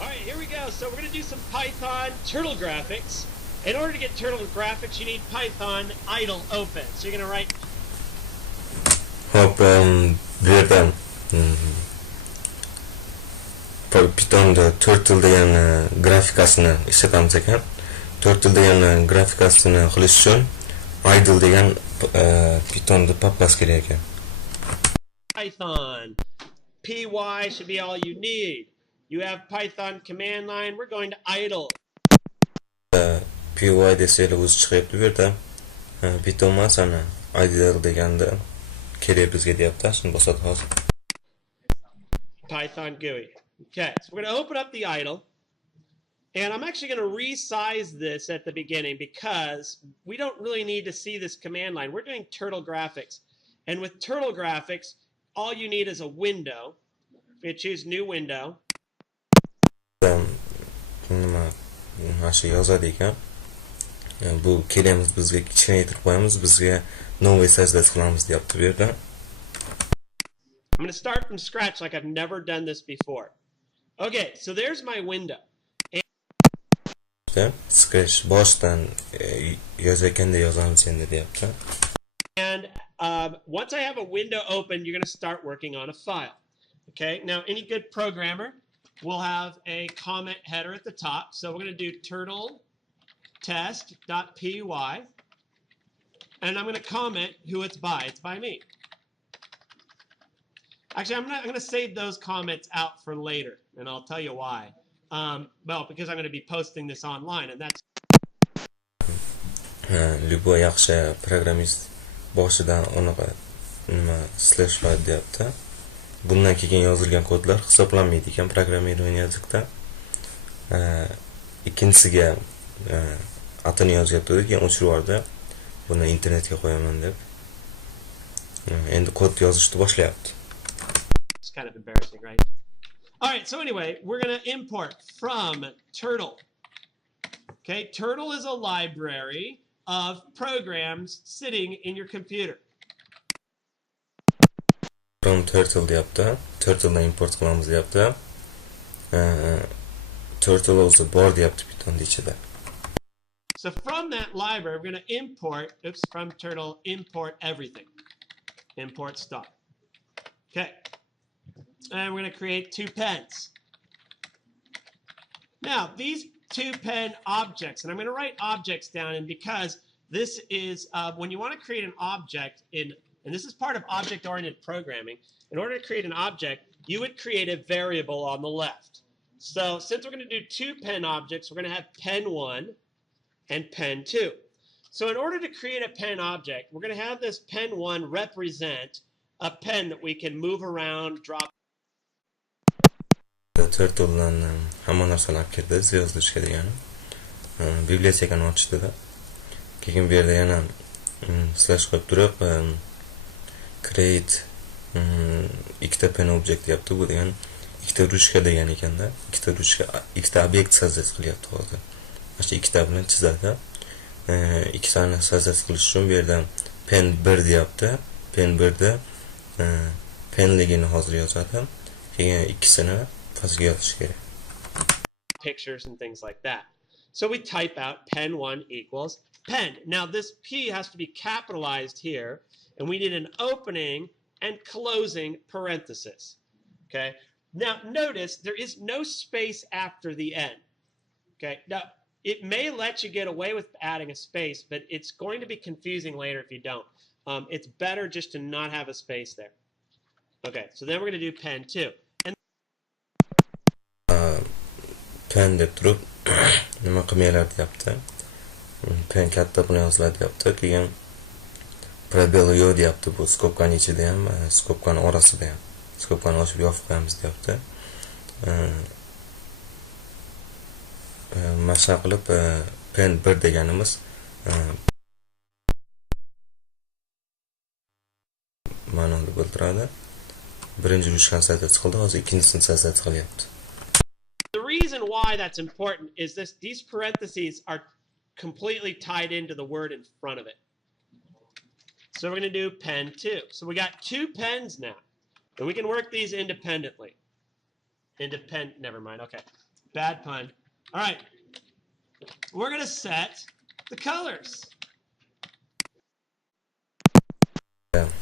All right, here we go. So we're going to do some Python turtle graphics. In order to get turtle graphics, you need Python idle open. So you're going to write. Hop, bu yerda Pythonda turtle degan grafikasini ishlatamiz ekan. Turtle degan grafikasini qilish uchun idle degan Pythonda papkasi kerak ekan. Python. Py should be all you need. You have Python command line. We're going to idle. Py desanglar o'zi chiqyapti bu yerda. Python emas, ana idle deganda kerak bizga deyapti. Shuni bosadi hozir. Python GUI. Okay, so we're going to open up the idle. And I'm actually going to resize this at the beginning because we don't really need to see this command line. We're doing turtle graphics. And with turtle graphics, all you need is a window. We choose new window. Mana shu yozadi ekan. Bu kelamiz bizga kichkinaytirib qo'yamiz, bizga новый создать qilamiz deyapti bu yerda. I'm going to start from scratch like I've never done this before. Okay, so there's my window. Scratch boshdan yozayotganda yozamiz endi deyapti. And once I have a window open, you're going to start working on a file. Okay, now any good programmer will have a comment header at the top. So we're going to do turtle test.py. And I'm going to comment who it's by. It's by me. Actually, I'm going to save those comments out for later, and I'll tell you why. Well, because I'm going to be posting this online, and that's. Любой yaxshi programmist boshidan unaqa nima slash file deyapti. Bundan keyin yozilgan kodlar hisoblanmaydi ekan programmирование yozikda. Ikkinchisiga atini yozyapti, keyin o'chirib yubordi. Buni internetga qo'yaman deb. Endi kod yozishni boshlayapti. It's kind of embarrassing, right? All right, so anyway, we're going to import from Turtle. Okay, Turtle is a library of programs sitting in your computer. From Turtle deyapti. Turtle'dan import qilamiz deyapti. Turtle o'zi bor deyapti Pythonda ichida. So from that library, we're going to import, from Turtle, import everything. Import star. Okay. And we're going to create two pens. Now, these two pen objects, and I'm going to write objects down, and because this is, when you want to create an object in, and this is part of object-oriented programming, in order to create an object, you would create a variable on the left. So since we're going to do two pen objects, we're going to have pen 1 and pen 2. So in order to create a pen object, we're going to have this pen 1 represent a pen that we can move around, drop. Turtle'dan hamma narsani olib kirdi, yozishga degani. Bibliotekani ochdi-da. Keyin bu yerda yana slash qo'yib turib, create ikkita pen object deyapti. Bu degan ikkita ruchka degan ekanda. Ikkita ruchka, ikkita obyekt sozdать qilyapti hozir. Mana shu ikkita bilan chizadi. Ikkitani sozdать qilish uchun bu yerda pen 1 deyapti. Pen 1da penligini hozir yozadi. Keyin ikkisini pictures and things like that. So we type out pen 1 equals pen. Now this P has to be capitalized here, and we need an opening and closing parenthesis. Okay. Now notice there is no space after the N. Okay. Now it may let you get away with adding a space, but it's going to be confusing later if you don't. It's better just to not have a space there. Okay. So then we're going to do pen 2. Pen deb turib nima qilmaylar deyapti. Pen katta bilan yoziladi deyapti. Keyin probel yo'q deyapti. Bu skobkani ichida ham, skobkani orasida ham. Skobkani ochib yopib qo'yamiz deyapti. Mana qilib pen 1 deganimiz ma'noni bildiradi. Birinchi ruchkani sozdать qildi, hozir ikkinchisini sozdать qilyapti. The reason why that's important is these parentheses are completely tied into the word in front of it. So we're going to do pen 2. So we got two pens now. And we can work these independently. Never mind, okay. Bad pun. All right. We're going to set the colors.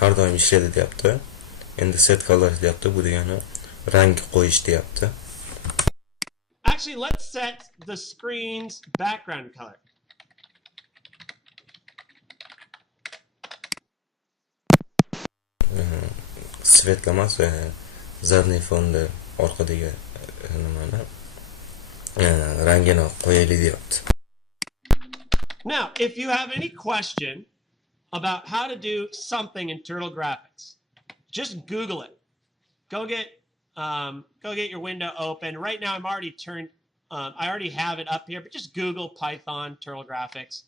Har doim ishlaydi deyapti. Endi set colors deyapti. Bu degani rang qo'yish deyapti. Actually, let's set the screen's background color. Svetlamas va zadniy fonda orqadagi nimani rangini qo'yaylik deyapti. Now, if you have any question about how to do something in Turtle Graphics, just Google it. Go get your window open. Right now, I'm already I already have it up here, but just Google Python Turtle Graphics,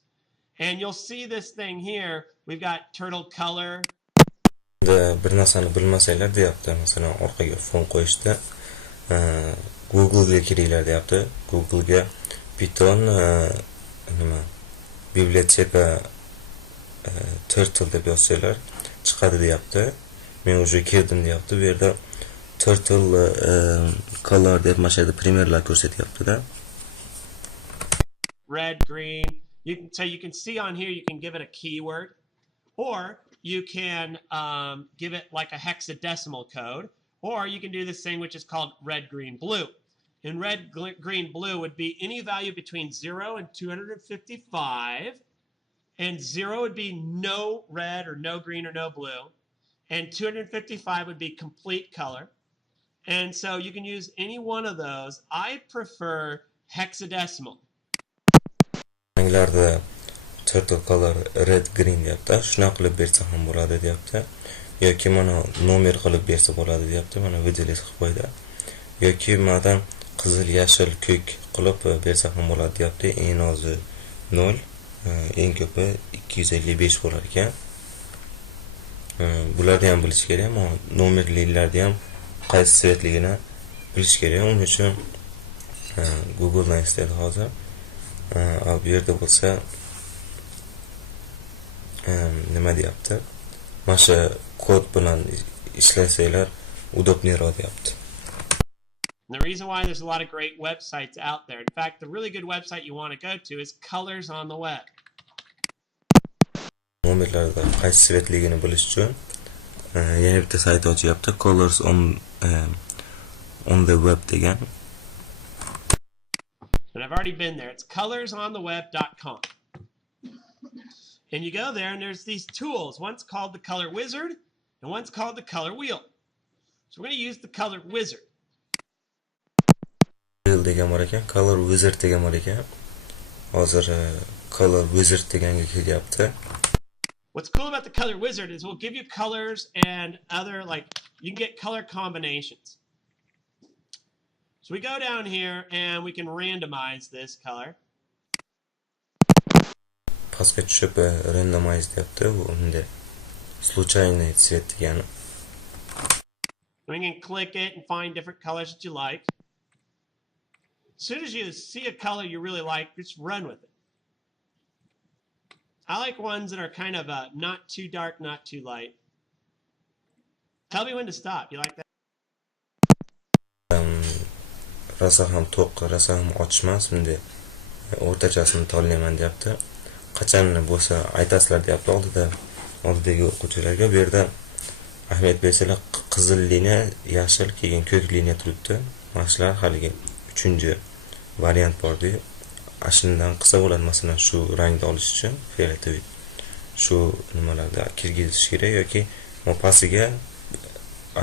and you'll see this thing here. We've got Turtle Color. Bir narsani bilmasanglar deyapti, masalan orqaga fon qo'yishda Google ga kiringlar deyapti. Google ga Python nima biblioteka Turtle deb yozsanglar chiqadi deyapti. Men уже kirdim deyapti. Bu yerda Turtle color deb mana shu yerda primerlar ko'rsatyapti-da. Red, green. You can see on here. You can give it a keyword, or you can give it like a hexadecimal code, or you can do this thing which is called red, green, blue. And red, green, blue would be any value between 0 and 255. And 0 would be no red or no green or no blue. And 255 would be complete color. And so you can use any one of those. I prefer hexadecimal. Ranglarda Turtle color red, green deyapti. Shunaqa qilib bersa ham bo'ladi deyapti. Yoki mana nomer qilib bersa bo'ladi deyapti. Mana videoda qilib qo'ydi. Yoki mana qizil, yashil, ko'k qilib bersa ham bo'ladi deyapti. Eng ozi 0, eng ko'pi 255 bo'lar ekan. Bularni ham bilish kerak, ammo nomerliklarni ham qaysi svetligini bilish kerak. Uning uchun Google dan istaydi hozir. Bu yerda bo'lsa nima deyapti? Mana shu kod bilan ishlasanglar udobniyroq deyapti. And the reason why there's a lot of great websites out there. In fact, the really good website you want to go to is Colors on the Web. Nomerlarda qaysi svetligini bilish uchun yana bitta sayt ochyapti. Colors on the Web degan. And I've already been there. It's colorsontheweb.com. And you go there, and there's these tools. One's called the Color Wizard, and one's called the Color Wheel. So we're going to use the Color Wizard. Degan bor ekan, Color Wizard degan bor ekan. Hozir Color Wizard deganga kelyapti. What's cool about the Color Wizard is we'll give you colors and other, like, you can get color combinations. So we go down here, and we can randomize this color. Pastga tushib randomize deyapti. Bu unda случайный цвет degani. We can click it and find different colors that you like. As soon as you see a color you really like, just run with it. I like ones that are kind of not too dark, not too light. Tell me when to stop. You like that? Rosa ham to'q, rosa ham ochmas, bunday o'rtachasini tanlayman deyapti. Qachon bo'lsa aytasizlar deyapti oldidagi o'quvchilarga. Bu yerda ahamiyat bersanglar, qizil liniya, yashil, keyin ko'k liniya turibdi. Mana shular haligi 3-variant bor-ku. Ashundan qilsa bo'ladi, masalan shu rangni olish uchun fioletoviy shu nimalarda kirgizish kerak yoki pastiga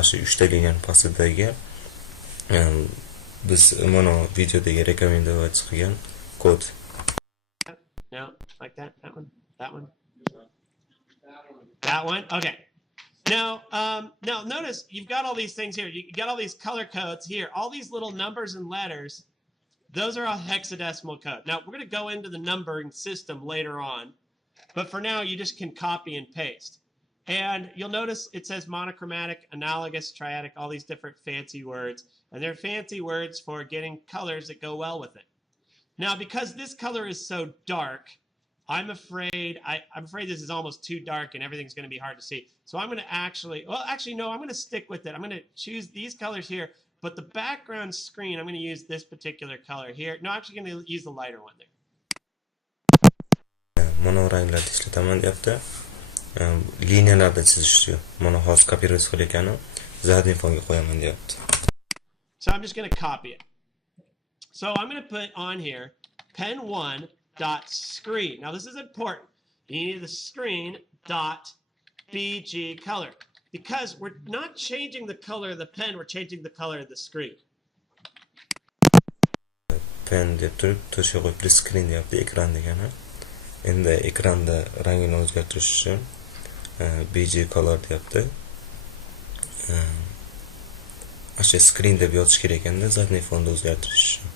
shu 3 ta liniyani pastidagi biz mana videodagi rekomendatsiya qilgan kod. No, like that one, that one. That one. Okay. Now notice you've got all these things here. You got all these color codes here. All these little numbers and letters. Those are a hexadecimal code. Now, we're going to go into the numbering system later on. But for now, you just can copy and paste. And you'll notice it says monochromatic, analogous, triadic, all these different fancy words. And they're fancy words for getting colors that go well with it. Now, because this color is so dark, I'm afraid this is almost too dark and everything's going to be hard to see. So I'm going to I'm going to stick with it. I'm going to choose these colors here. but the background screen, I'm going to use this particular color here. No, I'm actually going to use the lighter one there. Mana ranglarni ishlataman deyapti. Liniyalarda chizishni mana hozir kopировать qilayotganim задний fonga qo'yaman deyapti. So I'm just going to copy it. So I'm going to put on here pen1 dot screen. Now this is important. You need the screen dot BG color because we're not changing the color of the pen, we're changing the color of the screen. Pen deb turib to'sha qo'yib screen deyapti, ekran degani. Endi ekranda rangini o'zgartirish uchun BG color deyapti. Asha screen deb yozish kerak ekanda, задний fonda o'zgartirish uchun.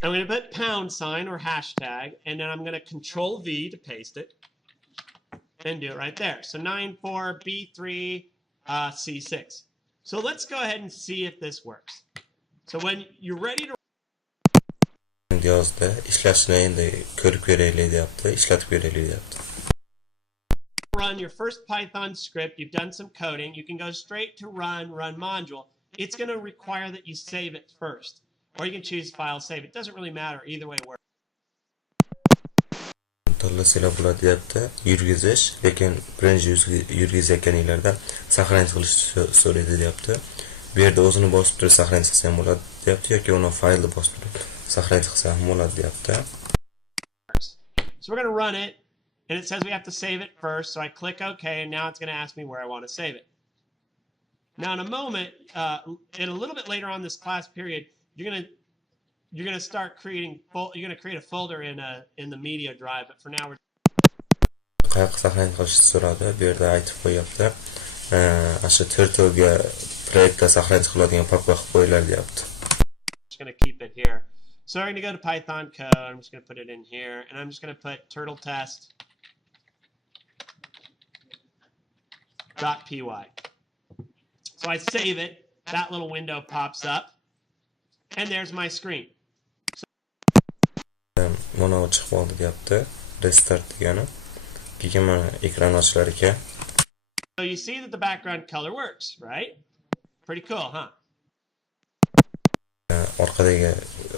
I'm going to put # or hashtag, and then I'm going to Control V to paste it, and do it right there. So 94B3C6. So let's go ahead and see if this works. So when you're ready to Yozda ishlashni endi ko'rib ko'raylik deyapti, ishlatib ko'raylik deyapti. run your first Python script, you've done some coding, you can go straight to run module. It's going to require that you save it first. Or you can choose file save. It doesn't really matter. Either way works. Tanlasanglar bo'ladi deyapti, yurgizish, lekin birinchi yurgizayotganinglarda saqlanish qilishni so'raydi deyapti. Bu yerda o'zini bosib turib saqlanish qilsa ham bo'ladi deyapti, yoki uni faylni bosib turib saqlanish qilsa ham bo'ladi deyapti. So we're going to run it, and it says we have to save it first. So I click OK, and now it's going to ask me where I want to save it. Now in a moment, and a little bit later on this class period, you're gonna start creating. You're gonna create a folder in the media drive. But for now, we're. Qayerga saqlanib qolishni so'radi. Bu yerda aytib qo'yapti. Asha Turtle'ga proyektda saqlanish qiladigan papka qilib qo'yiladi deyapti. Just gonna keep it here. So I'm gonna go to Python code. I'm just gonna put it in here, and I'm just gonna put turtle test.py. So I save it. That little window pops up. And there's my screen. Mana chiqib oldi deyapti. Restart degani. Keyin mana ekran ochilar ekan. So you see that the background color works, right? Pretty cool, huh? Orqadagi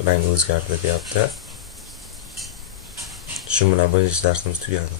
rang o'zgardi deyapti. Shu bilan birinchi darsimiz tugadi.